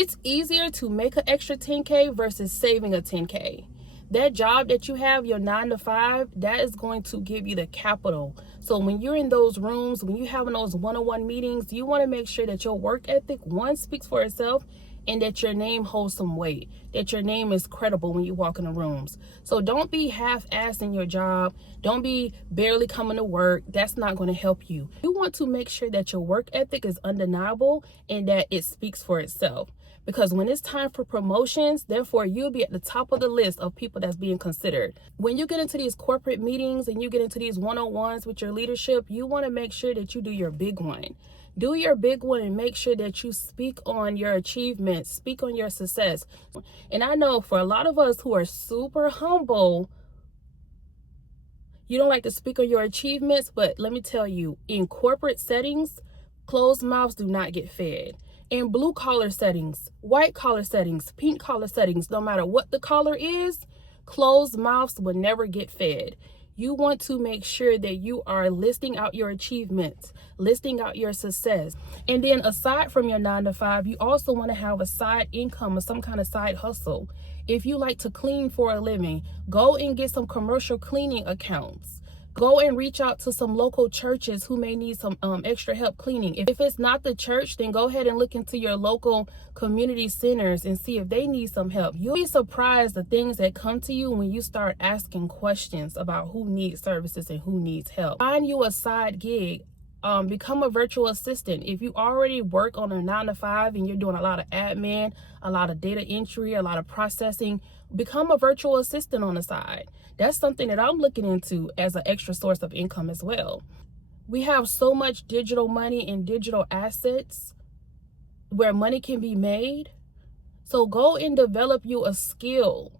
It's easier to make an extra 10K versus saving a 10K. That job that you have, your 9 to 5, that is going to give you the capital. So when you're in those rooms, when you're having those one-on-one meetings, you want to make sure that your work ethic, one, speaks for itself, and that your name holds some weight, that your name is credible when you walk in the rooms. So don't be half-assed in your job. Don't be barely coming to work. That's not going to help you. You want to make sure that your work ethic is undeniable and that it speaks for itself. Because when it's time for promotions, therefore, you'll be at the top of the list of people that's being considered. When you get into these corporate meetings and you get into these one-on-ones with your leadership, you want to make sure that you do your big one. Do your big one and make sure that you speak on your achievements, speak on your success. And I know for a lot of us who are super humble, you don't like to speak on your achievements, but let me tell you, in corporate settings, closed mouths do not get fed. In blue collar settings, white collar settings, pink collar settings, no matter what the color is, closed mouths will never get fed. You want to make sure that you are listing out your achievements, listing out your success. And then aside from your 9 to 5, you also want to have a side income or some kind of side hustle. If you like to clean for a living, go and get some commercial cleaning accounts. Go and reach out to some local churches who may need some extra help cleaning. If it's not the church, then go ahead and look into your local community centers and see if they need some help. You'll be surprised the things that come to you when you start asking questions about who needs services and who needs help. Find you a side gig. Become a virtual assistant. If you already work on a 9 to 5 and you're doing a lot of admin, a lot of data entry, a lot of processing, become a virtual assistant on the side. That's something that I'm looking into as an extra source of income as well. We have so much digital money and digital assets where money can be made. So go and develop you a skill.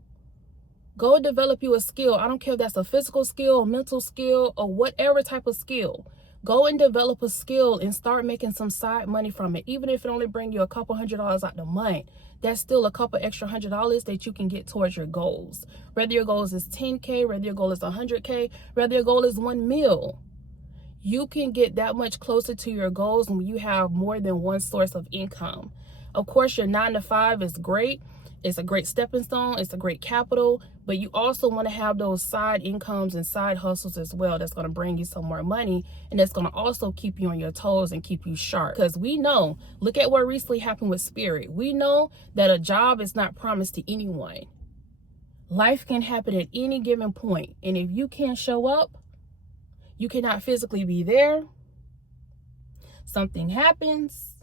Go develop you a skill. I don't care if that's a physical skill, a mental skill, or whatever type of skill. Go and develop a skill and start making some side money from it. Even if it only brings you a couple $100s out the month, that's still a couple extra $100 that you can get towards your goals. Whether your goals is 10K, whether your goal is 100K, whether your goal is 1 mil. You can get that much closer to your goals when you have more than one source of income. Of course, your 9 to 5 is great. It's a great stepping stone. It's a great capital, but you also want to have those side incomes and side hustles as well. That's going to bring you some more money, and that's going to also keep you on your toes and keep you sharp. Because we know, look at what recently happened with Spirit. We know that a job is not promised to anyone. Life can happen at any given point, and if you can't show up, you cannot physically be there. Something happens.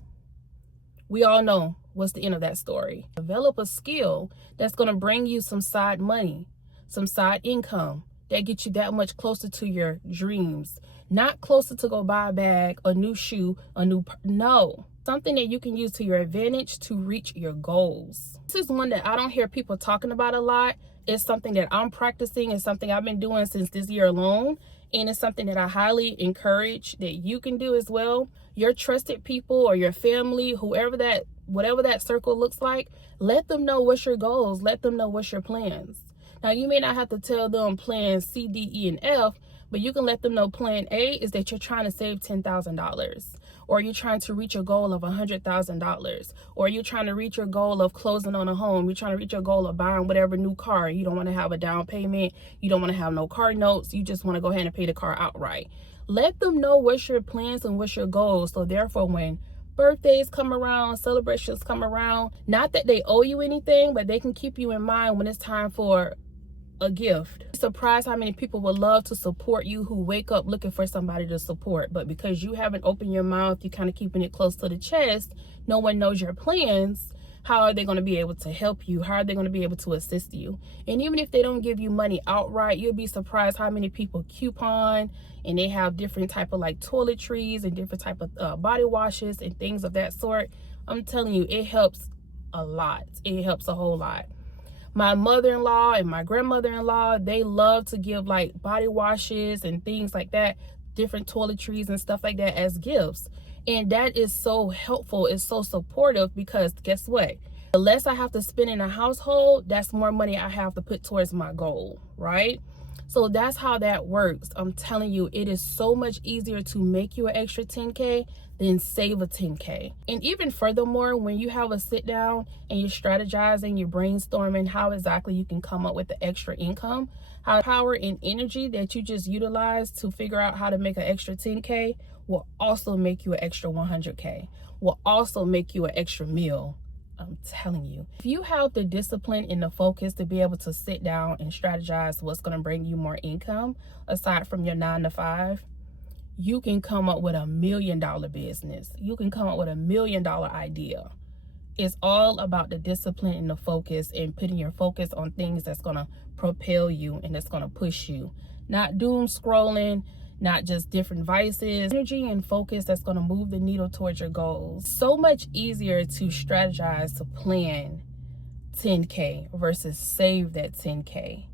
We all know what's the end of that story. Develop a skill that's going to bring you some side money, some side income that gets you that much closer to your dreams. Not closer to go buy a bag, a new shoe, no. Something that you can use to your advantage to reach your goals. This is one that I don't hear people talking about a lot. It's something that I'm practicing. It's something I've been doing since this year alone. And it's something that I highly encourage that you can do as well. Your trusted people or your family, whatever that circle looks like, let them know what's your goals. Let them know what's your plans. Now, you may not have to tell them plan C, D, E, and F, but you can let them know plan A is that you're trying to save $10,000, or you're trying to reach a goal of $100,000, or you're trying to reach your goal of closing on a home. You're trying to reach your goal of buying whatever new car. You don't want to have a down payment. You don't want to have no car notes. You just want to go ahead and pay the car outright. Let them know what's your plans and what's your goals. So therefore, when birthdays come around, celebrations come around, not that they owe you anything, but they can keep you in mind when it's time for a gift. Surprised how many people would love to support you who wake up looking for somebody to support, but because you haven't opened your mouth, you're kind of keeping it close to the chest, no one knows your plans. How are they going to be able to help you? How are they going to be able to assist you? And even if they don't give you money outright, you'll be surprised how many people coupon, and they have different type of like toiletries and different type of body washes and things of that sort. I'm telling you, it helps a lot. It helps a whole lot. My mother-in-law and my grandmother-in-law, they love to give like body washes and things like that, different toiletries and stuff like that as gifts. And that is so helpful. It's so supportive because guess what? The less I have to spend in a household, that's more money I have to put towards my goal, right? So that's how that works. I'm telling you, it is so much easier to make you an extra 10K than save a 10K. And even furthermore, when you have a sit down and you're strategizing, you're brainstorming how exactly you can come up with the extra income, how power and energy that you just utilize to figure out how to make an extra 10K will also make you an extra 100K, will also make you an extra meal. I'm telling you, if you have the discipline and the focus to be able to sit down and strategize what's going to bring you more income aside from your 9 to 5, you can come up with $1 million business. You can come up with $1 million idea. It's all about the discipline and the focus and putting your focus on things that's going to propel you and that's going to push you. Not doom scrolling, not just different vices. Energy and focus that's going to move the needle towards your goals. So much easier to strategize, to plan 10K versus save that 10K.